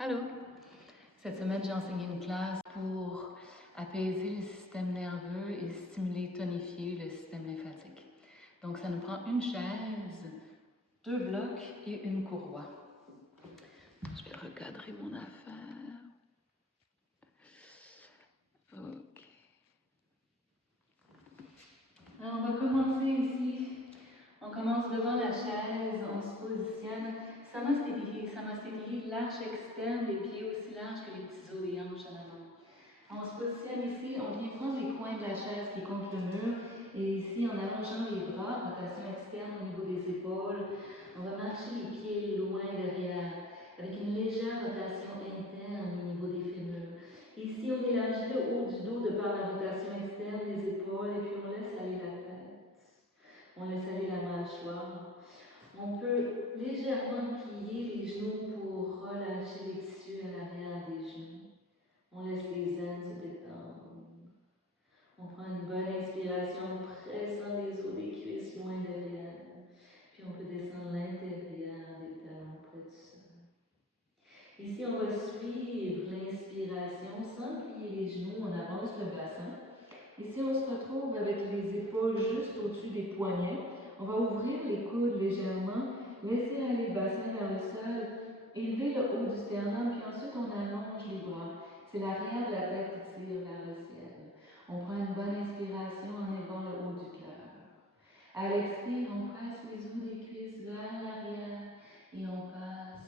Allô? Cette semaine, j'ai enseigné une classe pour apaiser le système nerveux et stimuler, tonifier le système lymphatique. Donc, ça nous prend une chaise, 2 blocs et une courroie. Je vais recadrer mon affaire. OK. Alors, on va commencer ici. On commence devant la chaise, on se positionne. Samasthiti, l'arche externe des pieds aussi large que les petits os des hanches en avant. On se positionne ici, on vient prendre les coins de la chaise qui contre le mur. Et ici, en allongeant les bras, rotation externe au niveau des épaules, on va marcher les pieds loin derrière, avec une légère rotation interne au niveau des fémurs. Ici, on élargit le haut du dos de par la rotation externe des épaules et puis on laisse aller la tête. On laisse aller la mâchoire. On peut légèrement plier les genoux pour relâcher les tissus à l'arrière des genoux. On laisse les aines se détendre. On prend une bonne inspiration, pressant les os des cuisses loin derrière. Puis on peut descendre l'intérieur des talons près du sol. Ici, on va suivre l'inspiration sans plier les genoux. On avance le bassin. Ici, on se retrouve avec les épaules juste au-dessus des poignets. On va ouvrir les coudes légèrement, laisser aller le bassin vers le sol, élever le haut du sternum, puis ensuite on allonge les bras. C'est l'arrière de la tête qui tire vers le ciel. On prend une bonne inspiration en élevant le haut du cœur. À l'expire, on presse les os des cuisses vers l'arrière et on passe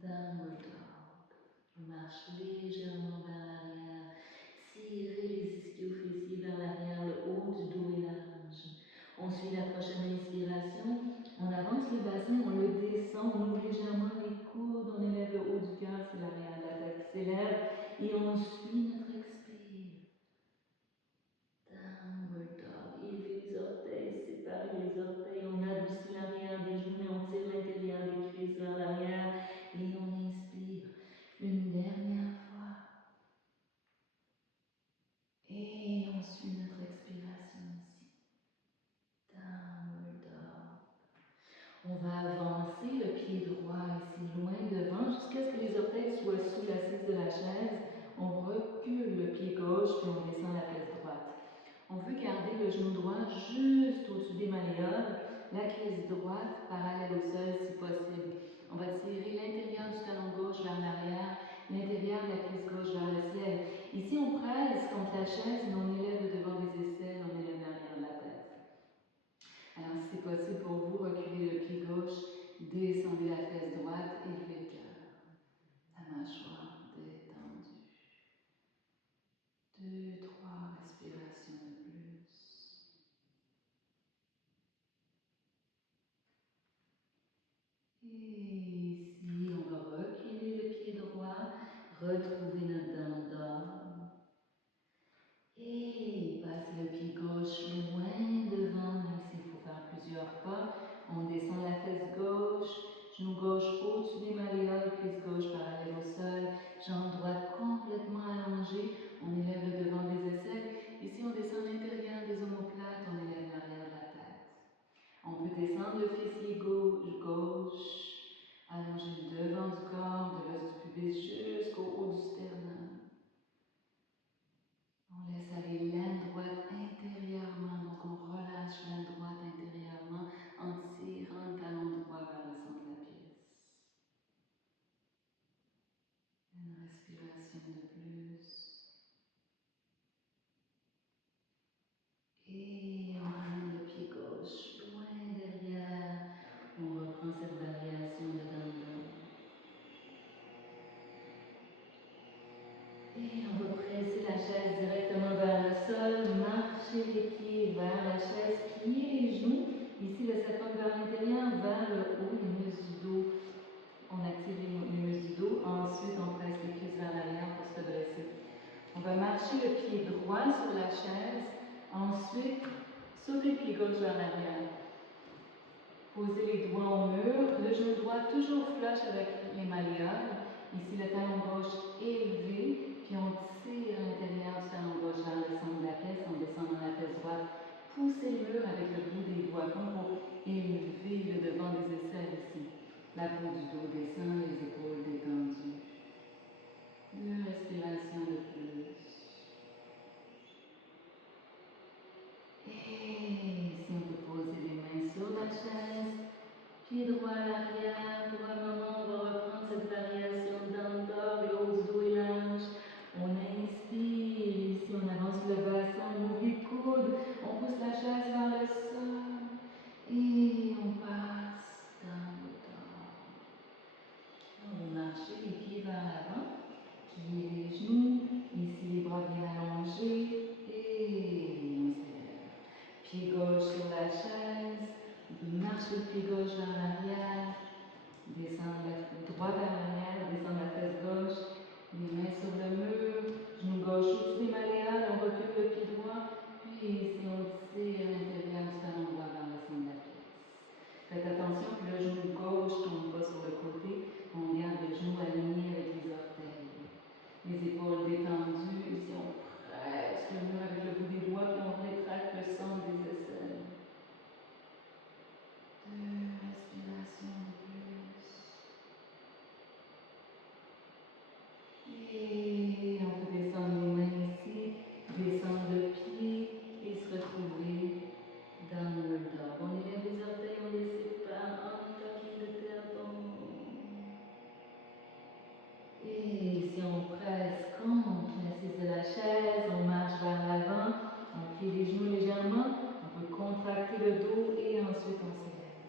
downward dog. On marche légèrement vers l'arrière. Tirez les ischio-fessiers vers l'arrière, le haut du dos est large. On suit la prochaine inspiration, on avance le bassin, on le descend, on ouvre légèrement les coudes, on élève le haut du cœur, c'est l'arrière de la tête qui s'élève, et on suit notre expire. Downward dog, élevez les orteils, séparez les orteils, on adoucit l'arrière des genoux et on tire l'intérieur des cuisses vers l'arrière, et on inspire. Une dernière fois. Et on suit notre expiration ici. Downward dog. On va avancer le pied droit ici, loin devant, jusqu'à ce que les orteils soient sous l'assise de la chaise. On recule le pied gauche, puis on descend la fesse droite. On veut garder le genou droit juste au-dessus des malléoles, la cuisse droite parallèle au sol si possible. On va tirer l'intérieur du talon gauche vers l'arrière, l'intérieur de la cuisse gauche vers le ciel. Ici, on presse contre la chaise, mais on élève le devant des aisselles, on élève l'arrière de la tête. Alors, si c'est possible pour vous, reculez le pied gauche, descendez la fesse droite, élevez le cœur. La mâchoire détendue. 2, 3 respirations de plus. Et ici, on va reculer le pied droit, retrouver notre dent d'or. Et passer le pied gauche loin devant, même s'il faut faire plusieurs pas. On descend la fesse gauche, genou gauche au-dessus des malléoles, cuisse gauche parallèle au sol, jambe droite complètement allongée. On élève le devant des aisselles. Ici, on descend l'intérieur des omoplates, on élève l'arrière de la tête. On peut descendre le fessier gauche, allonger le devant du corps, de l'os du pubis jusqu'au haut du sternum. On laisse aller l'aine droite intérieurement, donc on relâche l'aine droite intérieurement en tirant le talon droit vers le centre de la pièce. Une respiration de plus. Et on ramène le pied gauche loin derrière. On reprend cette variation de downward. Et on va presser la chaise directement vers le sol, marcher les pieds vers la chaise, plier les genoux. Ici, le sacrum vers l'intérieur, vers le haut, les muscles du dos. On active les muscles du dos. Ensuite, on presse les cuisses vers l'arrière pour se redresser. On va marcher le pied droit sur la chaise. Ensuite, sauter le pied gauche vers l'arrière. Poser les doigts au mur. Le genou droit toujours flush avec les malléoles. Ici, le talon gauche élevé. Puis on tire à l'intérieur du talon gauche vers le centre de la fesse, en descendant la fesse droite. Poussez le mur avec le bout des doigts, comme pour élever le devant des aisselles ici. La peau du dos descend, les épaules détendues. l'avant. Pliez les genoux. Ici, les bras bien allongés. Et on s'élève. Pied gauche sur la chaise. Marchez le pied gauche vers l'arrière. Descendre la droit vers l'arrière. Descendre la fesse gauche. Les mains sur le mur. Genou gauche au-dessus des malléoles. On recule le pied droit. Puis ici, on tire à l'intérieur du talon droit vers le centre de la pièce. Faites attention que le genou gauche ne tombe pas sur le côté. On garde le genou aligné avec les orteils. Les épaules détendues. Ici, on presse le mur avec le bout des doigts, puis on rétracte le centre des aisselles. 2 respirations de plus. Et on peut descendre les mains ici, descendre le pied et se retrouver dans le dog. On élève les orteils, on les sépare en talking the tailbone. Et si on presse contre l'assise de la chaise, on marche vers l'avant, on plie les genoux légèrement, on peut contracter le dos et ensuite on s'élève.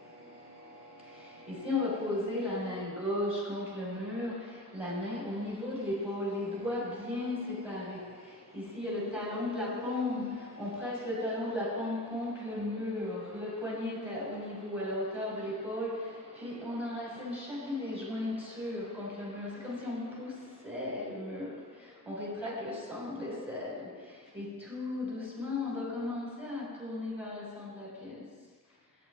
Ici, on va poser la main gauche contre le mur, la main au niveau de l'épaule, les doigts bien séparés. Ici, il y a le talon de la paume. On presse le talon de la paume contre le mur. Le poignet est au niveau, à la hauteur de l'épaule. Puis, on enracine chacune des jointures contre le mur. C'est comme si on poussait le mur. On rétracte le centre de l'aisselle. Et tout doucement, on va commencer à tourner vers le centre de la pièce.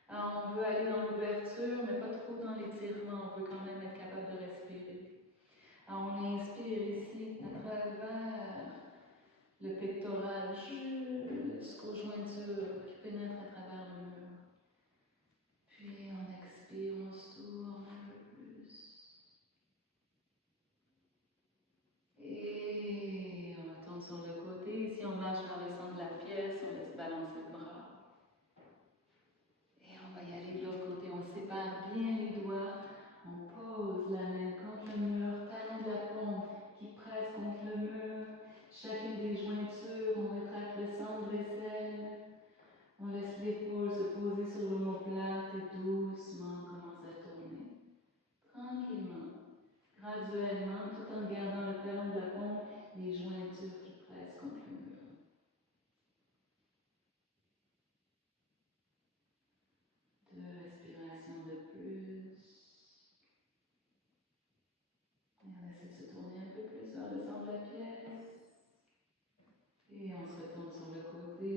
Alors, on veut aller dans l'ouverture, mais pas trop dans l'étirement. On veut quand même être capable de respirer. Alors, on inspire ici à travers le pectoral jusqu'aux jointures qui pénètrent à travers le mur. Puis, on expire, on se tourne un peu plus. Et on retourne sur le côté. Ici, on marche vers le centre de la pièce. On laisse balancer le bras. Et on va y aller de l'autre côté. On sépare bien les doigts. On pose la main contre le mur, talon de la paume qui presse contre le mur. Chacune des jointures, on rétracte le centre de l'aisselle. On laisse l'épaule se poser sur l'omoplate et doucement on commence à tourner. Tranquillement, graduellement, tout en gardant le talon de la paume, les jointures qui pressent contre le mur. 2 respirations de plus. Et on essaie de se tourner un peu plus vers le centre de la pièce. Et on se retourne sur le côté.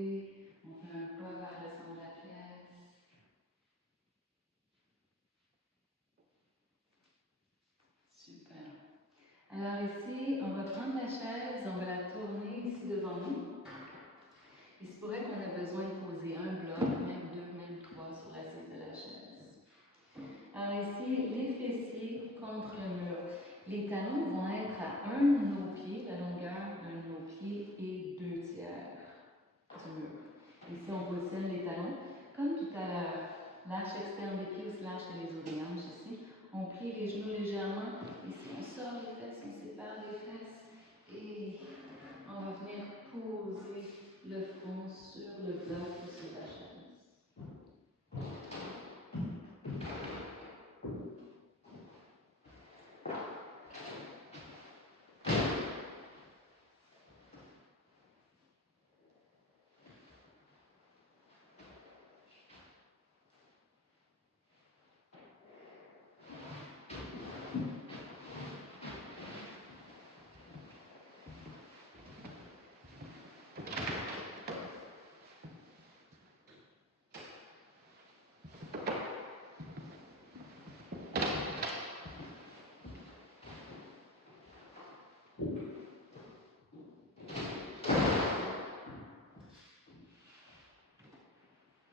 On fait un pas vers le centre de la pièce. Super. Alors ici, on va prendre la chaise, on va la tourner ici devant nous. Il se pourrait qu'on ait besoin de poser un bloc, même 2, même 3 sur l'assise de la chaise. Alors ici, les fessiers contre le mur. Les talons vont être à un de nos pieds, la longueur d'un de nos pieds et 2 tiers du mur. Ici, on positionne les talons comme tout à l'heure. L'arche externe des pieds aussi large que les os des hanches ici. On plie les genoux légèrement. Ici, on sort les fesses, on sépare les fesses. Et on va venir poser le front sur le bloc ou sur la chaise.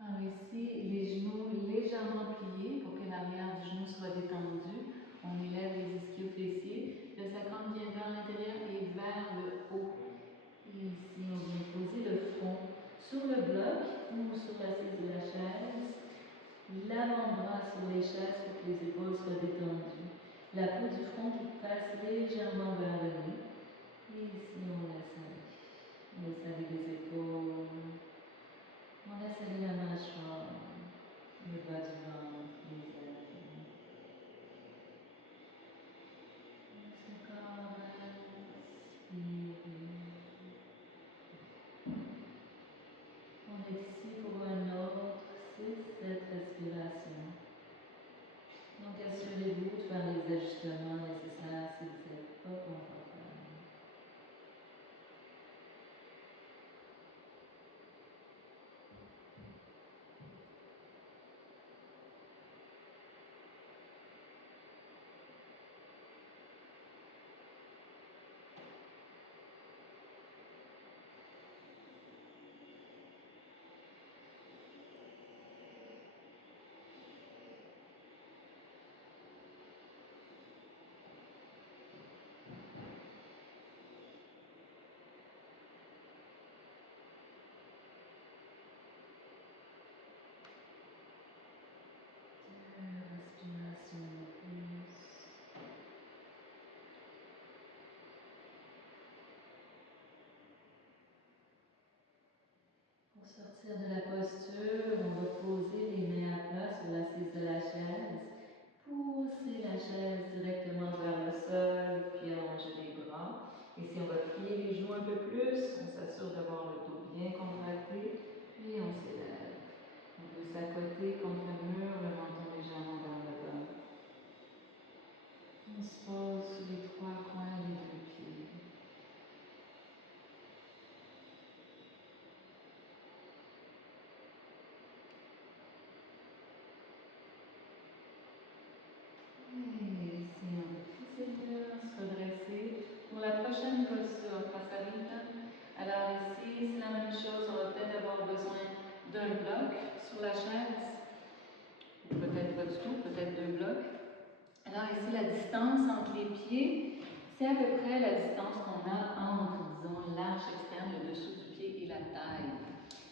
Alors ici, les genoux légèrement pliés pour que l'arrière du genou soit détendu. On élève les ischio-fessiers. Le sacrum vient vers l'intérieur et vers le haut. Et ici, on vient poser le front sur le bloc ou sur l'assise de la chaise. L'avant-bras sur les chaises pour que les épaules soient détendues. La peau du front qui passe légèrement vers le nez. Et ici, on laisse aller. On laisse aller les épaules. On laisse aller la mâchoire, le bas du ventre, les ailes. Sortir de la posture, on va poser les mains à plat sur l'assise de la chaise. Pousser la chaise directement vers le sol, puis allonger les bras. Ici, on va plier les genoux un peu plus. On s'assure d'avoir le dos bien contracté, puis on s'élève. On peut s'accoter contre le mur, le menton légèrement vers le bas. On se pose sur les trois coins des deux pieds. Et ici, on va pousser le mur, se redresser. Pour la prochaine posture, Prasarita, alors ici, c'est la même chose. On va peut-être avoir besoin d'un bloc sur la chaise. Ou peut-être pas du tout, peut-être deux blocs. Alors ici, la distance entre les pieds, c'est à peu près la distance qu'on a entre, disons, l'arche externe, le dessous du pied et la taille.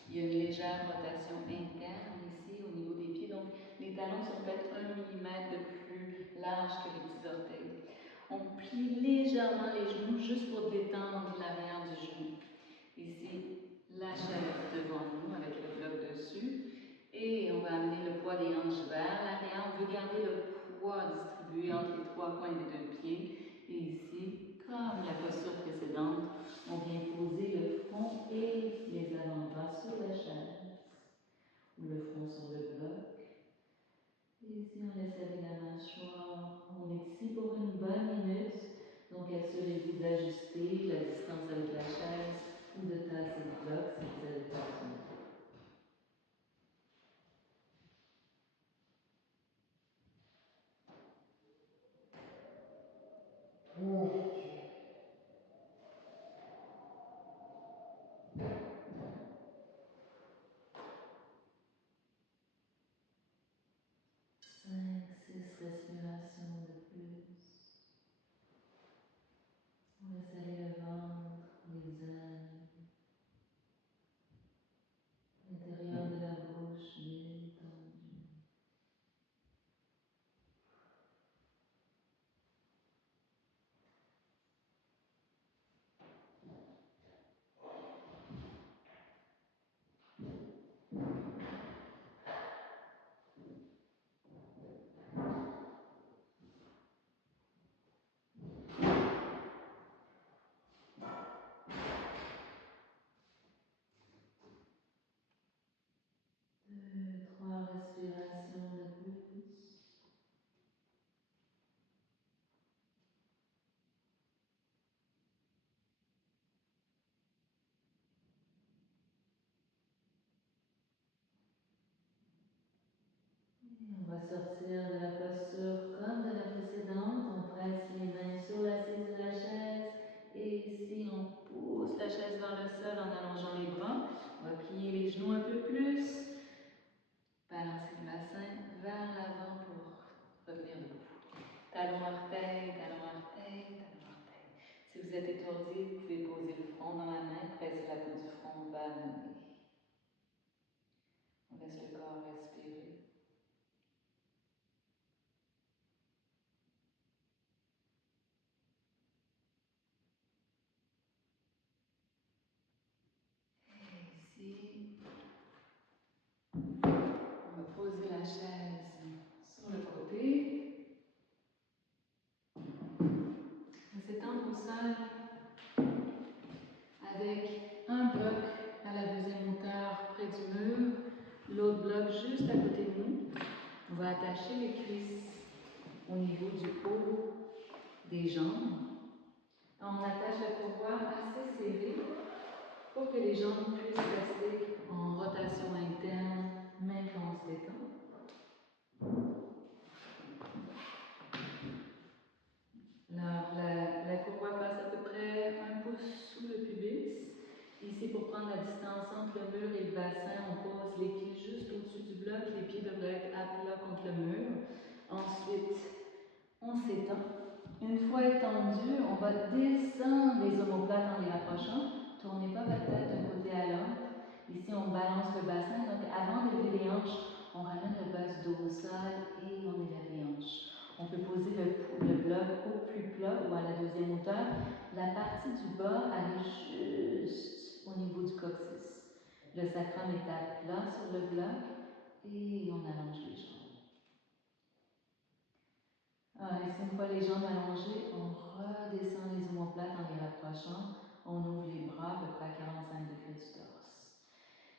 Il y a une légère rotation interne ici au niveau des pieds, donc les talons sont peut-être 1 millimètre de plus larges que les petits orteils. On plie légèrement les genoux juste pour détendre l'arrière du genou. Ici, la chaise devant nous avec le bloc dessus. Et on va amener le poids des hanches vers l'arrière. On veut garder le poids distribué entre les trois coins des deux pieds. Et ici, comme la posture précédente, on vient poser le front et les avant-bras sur la chaise. Ou le front sur le bloc. Et ici, on laisse aller la mâchoire. On est ici pour une bonne minute. Donc, assurez-vous d'ajuster la distance avec la chaise ou de tasser le bloc si vous avez pas besoin. Cinq, six respirations de plus. On laisse aller le ventre, les ailes, l'intérieur de la bouche détendu. Deux, trois respirations de plus. On va sortir de la posture comme de la précédente. On presse les mains sur l'assise de la chaise. Et ici, on pousse la chaise vers le sol en allongeant les bras. On va plier les genoux un peu plus. Balancer le bassin vers l'avant pour revenir debout. Talon orteil, talon orteil, talon orteil. Si vous êtes étourdi, vous pouvez poser le front dans la main, presser la peau du front vers le nez. On laisse le corps respirer. Ici, on va poser la chaise sur le côté. On va s'étendre au sol avec un bloc à la deuxième hauteur près du mur, l'autre bloc juste à côté de nous. On va attacher les cuisses au niveau du haut des jambes. On attache la courroie assez serrée pour que les jambes puissent rester en rotation interne même quand on se détend. Alors, la courroie passe à peu près 1 pouce sous le pubis. Ici, pour prendre la distance entre le mur et le bassin, on pose les pieds juste au-dessus du bloc. Les pieds devraient être à plat contre le mur. Ensuite, on s'étend. Une fois étendu, on va descendre les omoplates en les rapprochant. Tournez pas votre tête d'un côté à l'autre. Ici, on balance le bassin. Donc, avant d'élever les hanches, on ramène le bas du dos au sol et on élève les hanches. On peut poser le bloc au plus plat ou à la deuxième hauteur. La partie du bas, elle est juste au niveau du coccyx. Le sacrum est à plat sur le bloc et on allonge les jambes. Ici, une fois les jambes allongées, on redescend les omoplates en les rapprochant. On ouvre les bras à peu près à 45 degrés du torse.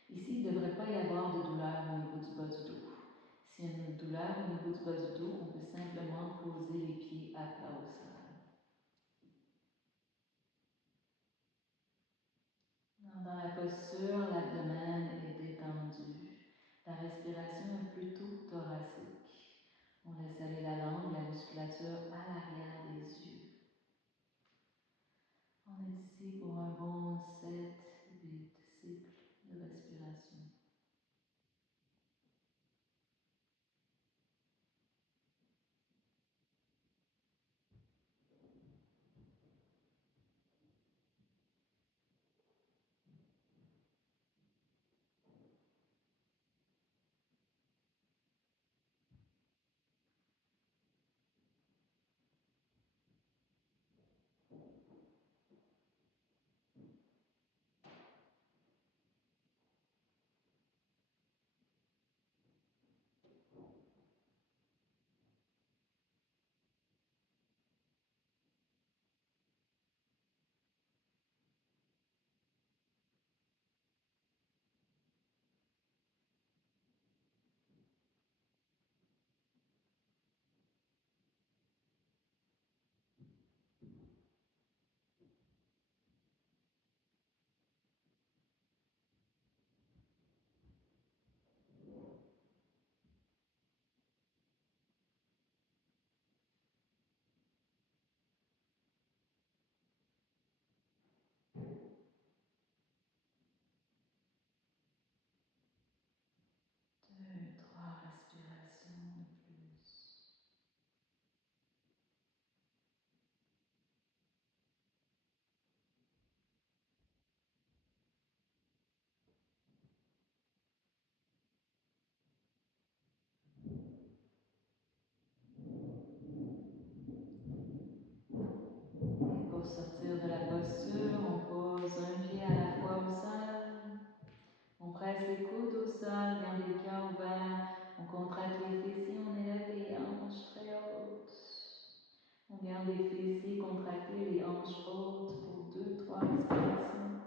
Ici, il ne devrait pas y avoir de douleur au niveau du bas du dos. S'il y a une douleur au niveau du bas du dos, on peut simplement poser les pieds à plat au sol. Dans la posture, l'abdomen est détendu. La respiration est plutôt thoracique. On laisse aller la langue, la musculature à l'arrière des yeux. On est ici pour un bon 7-8 cycles de respiration. Deux, trois respirations de plus. Et pour sortir de la posture, on pose un pied à la fois au sol. On presse les coudes au sol, gardez le cœur ouvert. On contracte les fessiers, on élève les hanches très hautes. On garde les fessiers contractés, les hanches hautes pour 2-3 respirations.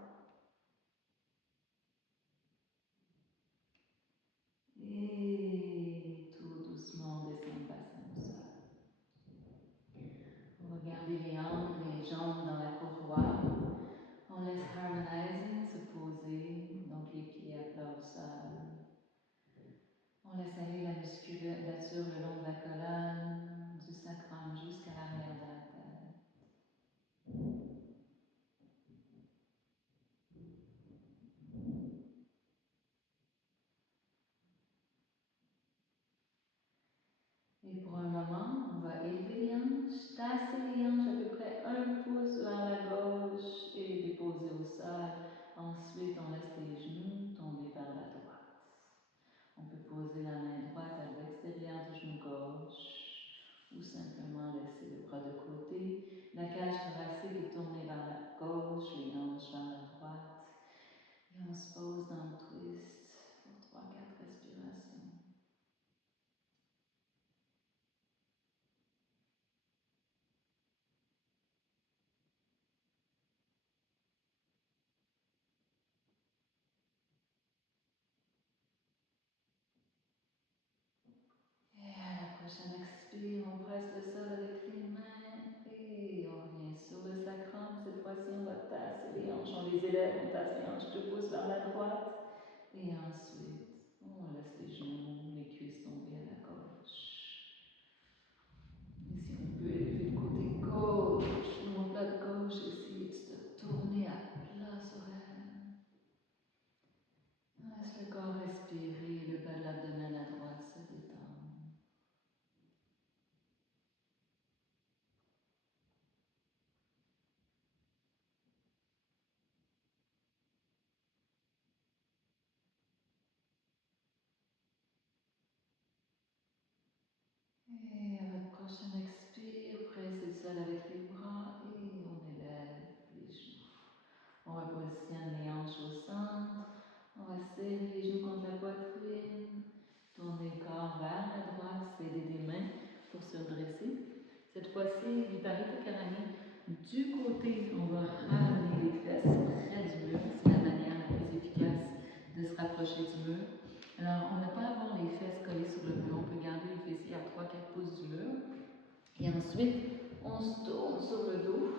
Et tout doucement, on descend le bassin au sol. On va garder les jambes dans la courroie. On laisse harmonizing se poser, donc les pieds à plat au sol. On laisse aller la musculature le long de la colonne, du sacrum jusqu'à l'arrière de la tête. Et pour un moment, on va élever les hanches, tasser les hanches à peu près 1 pouce vers la gauche et déposer au sol. Ensuite, on laisse les genoux tomber vers la droite. On peut poser la main droite à l'extérieur du genou gauche ou simplement laisser le bras de côté. La cage thoracique est tournée vers la gauche, les hanches vers la droite. Et on se pose dans le twist pour 3-4 respirations. Et à la prochaine expire, on presse le sol avec les mains et on revient sur le sacrum. Cette fois-ci, on va tasser les hanches, on les élève, on tasse les hanches 2 pouces vers la droite. Et ensuite, on laisse les genoux, les cuisses tomber à la gauche. Ici, on peut élever le côté gauche, l'omoplate gauche, essayer de se tourner à plat sur elle. Laisse le corps respirer, le bas de l'abdomen à droite se détend. Et à votre prochaine expire, pressez le sol avec les bras et on élève les genoux. On repositionne les hanches au centre. On va Uttarita Karani. Du côté, on va ramener les fesses près du mur. C'est la manière la plus efficace de se rapprocher du mur. Alors, on n'a pas à avoir les fesses collées sur le mur. On peut garder les fessiers à 3-4 pouces du mur. Et ensuite, on se tourne sur le dos.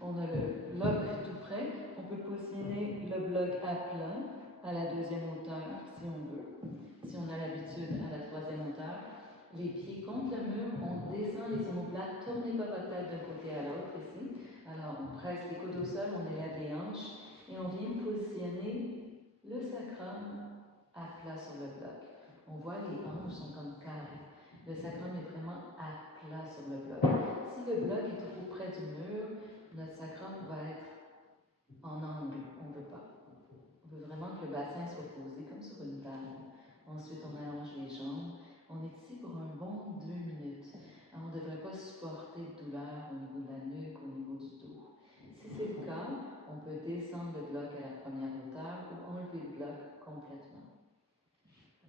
On a le bloc tout près. On peut positionner le bloc à plat, à la deuxième hauteur, si on veut. Si on a l'habitude, à la troisième hauteur. Les pieds contre le mur, on descend les omoplates, tournez pas votre tête d'un côté à l'autre ici. Alors, on presse les coudes au sol, on élève les hanches et on vient positionner le sacrum à plat sur le bloc. On voit les hanches sont comme carrées. Le sacrum est vraiment à plat sur le bloc. Si le bloc est trop près du mur, notre sacrum va être en angle. On ne veut pas. On veut vraiment que le bassin soit posé comme sur une table. Ensuite, on allonge les jambes. On est ici pour un bon 2 minutes. On ne devrait pas supporter de douleur au niveau de la nuque, au niveau du dos. Si c'est le cas, on peut descendre le bloc à la première hauteur ou enlever le bloc complètement.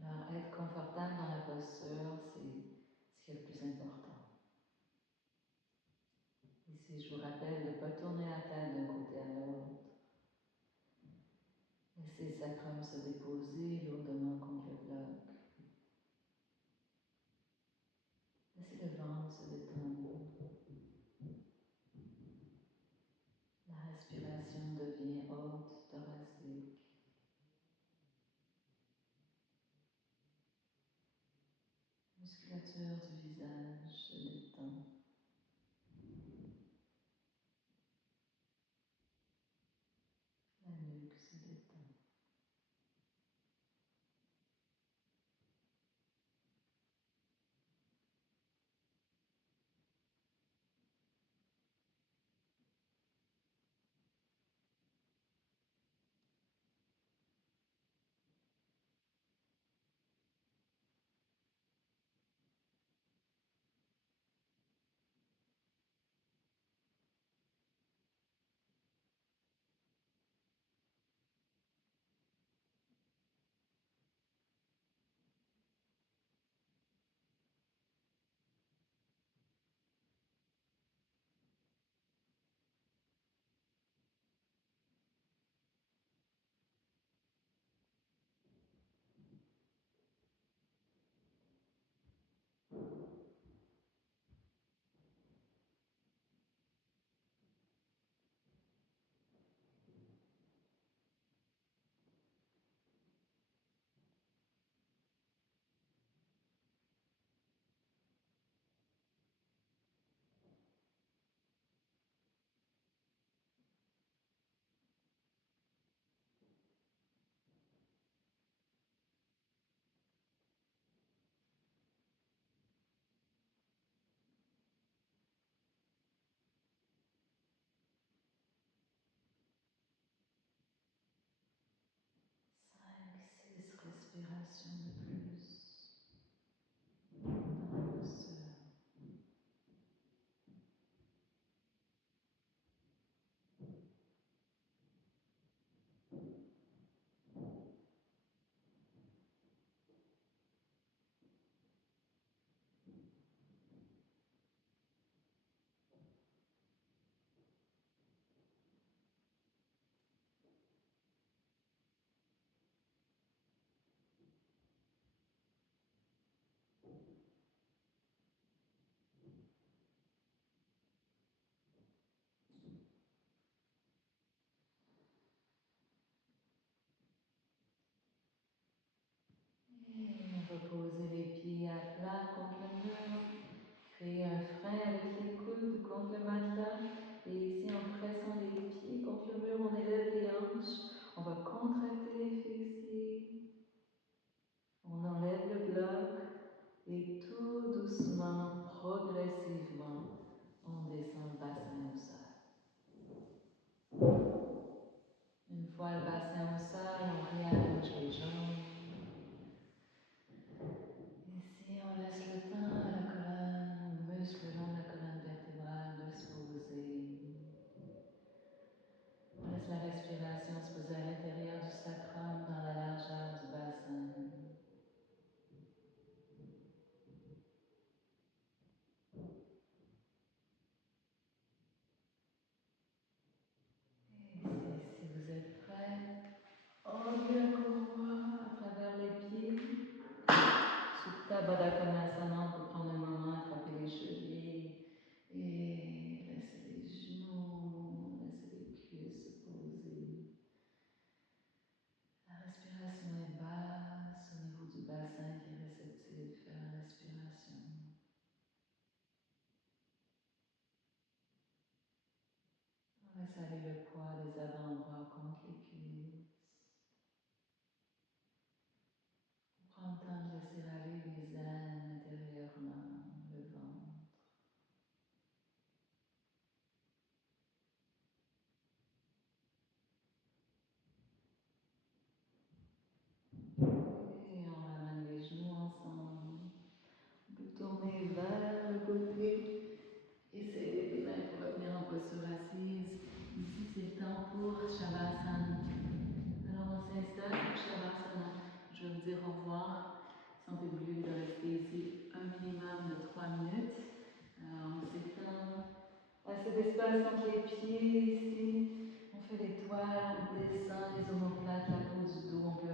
Alors, être confortable dans la posture, c'est ce qui est le plus important. Ici, je vous rappelle de ne pas tourner la tête d'un côté à l'autre. Laissez le sacrum se déposer lourdement contre le bloc. Laissez le ventre se détendre. La respiration devient haute, thoracique. La musculature du visage se détend. La nuque se détend. Respiration de plus dans la posture. On va poser les pieds à plat contre le mur, créer un frein avec les coudes contre le matelas. Et ici, en pressant les pieds contre le mur, on élève les hanches. On va contracter les fessiers. On enlève le bloc et tout doucement, progressivement, on descend le bassin au sol. Une fois le bassin au sol, on réallonge les jambes. Ici, on laisse le temps à la colonne, aux muscles le long de la colonne vertébrale de se aller le poids des avant-bras contre les cuisses. Prends le temps de laisser aller les ailes intérieurement, le ventre. Et on ramène les genoux ensemble. On peut tourner vers le côté. Essayez les mains pour revenir en posture assise. Ici, c'est le temps pour Shavasana. Alors, on s'installe pour Shavasana. Je vais vous dire au revoir. Sentez-vous de rester ici un minimum de 3 minutes. On s'étend. Assez d'espace entre les pieds ici. On fait l'étoile, on descend les omoplates, la peau du dos. On peut